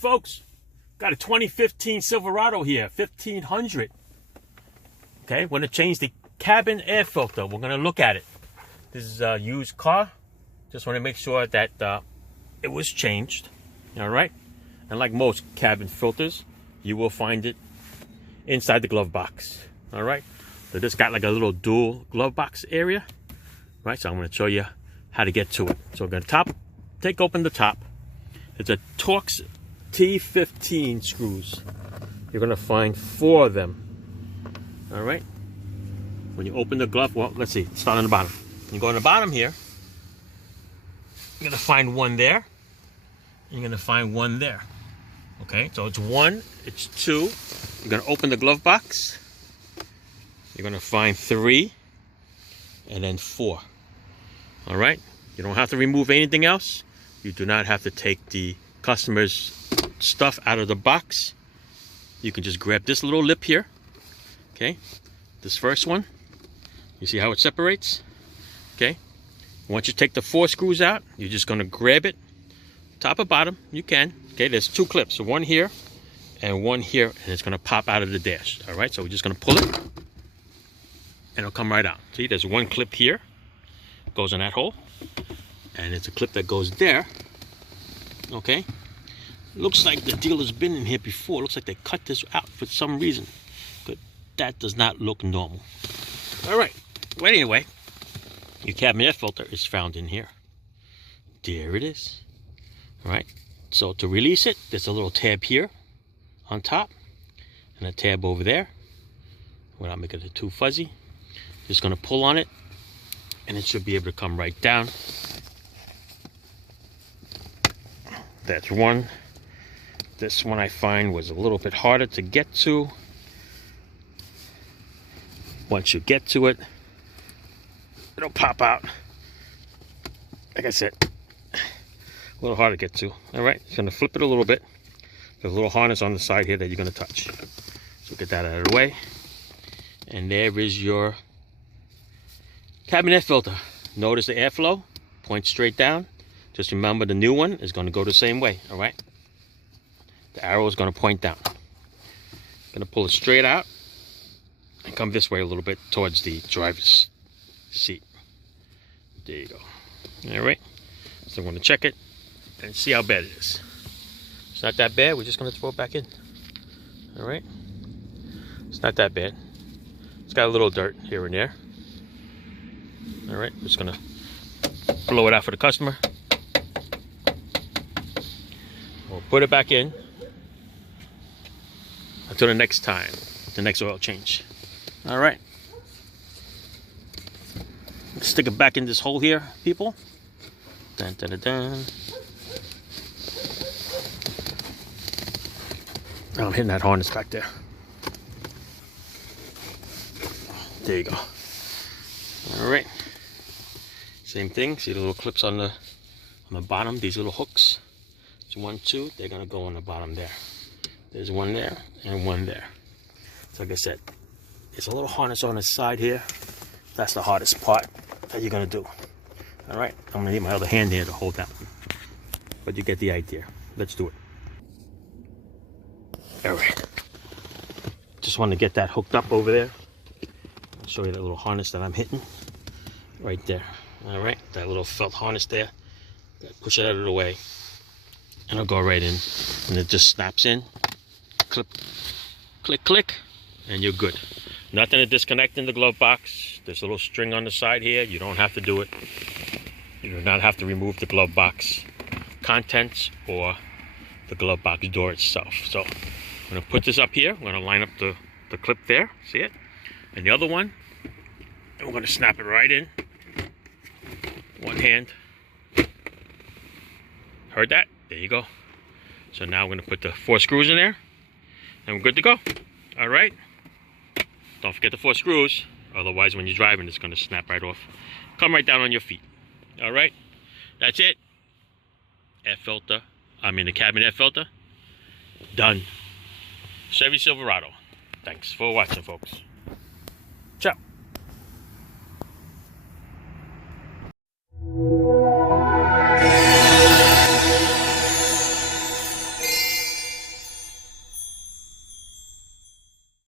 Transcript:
folks, got a 2015 Silverado here, 1500. Okay, we're gonna change the cabin air filter. We're gonna look at it. This is a used car. Just want to make sure that it was changed. All right, and like most cabin filters, you will find it inside the glove box. All right, so this got like a little dual glove box area. Right, so I'm going to show you how to get to it. So we're going to take open the top. It's a Torx T15 screws. You're going to find 4 of them. All right. When you open the glove, well, let's see. Start on the bottom. You go on the bottom here. You're going to find one there. You're going to find one there. Okay, so it's 1, it's 2. You're going to open the glove box. You're going to find 3, and then 4. All right, you don't have to remove anything else. You do not have to take the customer's stuff out of the box. You can just grab this little lip here. Okay, this first one. You see how it separates? Okay, once you take the 4 screws out, you're just going to grab it, top or bottom. You can. Okay, there's 2 clips, so one here and one here, and it's going to pop out of the dash. All right, so we're just going to pull it, and it'll come right out. See, there's one clip here, goes in that hole, and it's a clip that goes there. Okay, looks like the dealer's been in here before. Looks like they cut this out for some reason. But that does not look normal. All right, well, anyway, your cabin air filter is found in here. There it is. All right, so to release it, there's a little tab here on top and a tab over there. Without making it too fuzzy, just going to pull on it, and it should be able to come right down. That's one. This one I find was a little bit harder to get to. Once you get to it, it'll pop out. Like I said, a little hard to get to. All right, just gonna flip it a little bit. There's a little harness on the side here that you're gonna touch. So get that out of the way. And there is your cabin air filter. Notice the airflow points straight down. Just remember the new one is gonna go the same way, all right? The arrow is gonna point down. Gonna pull it straight out and come this way a little bit towards the driver's seat. There you go. All right, so I'm gonna check it and see how bad it is. It's not that bad. We're just gonna throw it back in. All right, it's not that bad. It's got a little dirt here and there. All right, just gonna blow it out for the customer. We'll put it back in until the next time, the next oil change. All right, stick it back in this hole here, people. Dun, dun, dun, dun. Oh, I'm hitting that harness back there. There you go. All right. Same thing. See the little clips on the bottom. These little hooks. It's 1, 2. They're gonna go on the bottom there. There's one there and one there. So like I said, there's a little harness on the side here. That's the hardest part that you're gonna do. All right. I'm gonna need my other hand here to hold that one. But you get the idea. Let's do it. All right. Just want to get that hooked up over there. I'll show you that little harness that I'm hitting right there. All right, that little felt harness there. Push it out of the way, and it'll go right in, and it just snaps in. Clip, click, click, and you're good. Nothing to disconnect in the glove box. There's a little string on the side here. You don't have to do it. You do not have to remove the glove box contents or the glove box door itself. So I'm gonna put this up here. I'm gonna line up the clip there. See it? And the other one, and we're gonna snap it right in. One hand. Heard that? There you go. So now we're gonna put the 4 screws in there, and we're good to go. All right. Don't forget the 4 screws. Otherwise, when you're driving, it's gonna snap right off. Come right down on your feet. All right. That's it. Air filter. I mean the cabin air filter. Done. Chevy Silverado. Thanks for watching, folks. Ciao.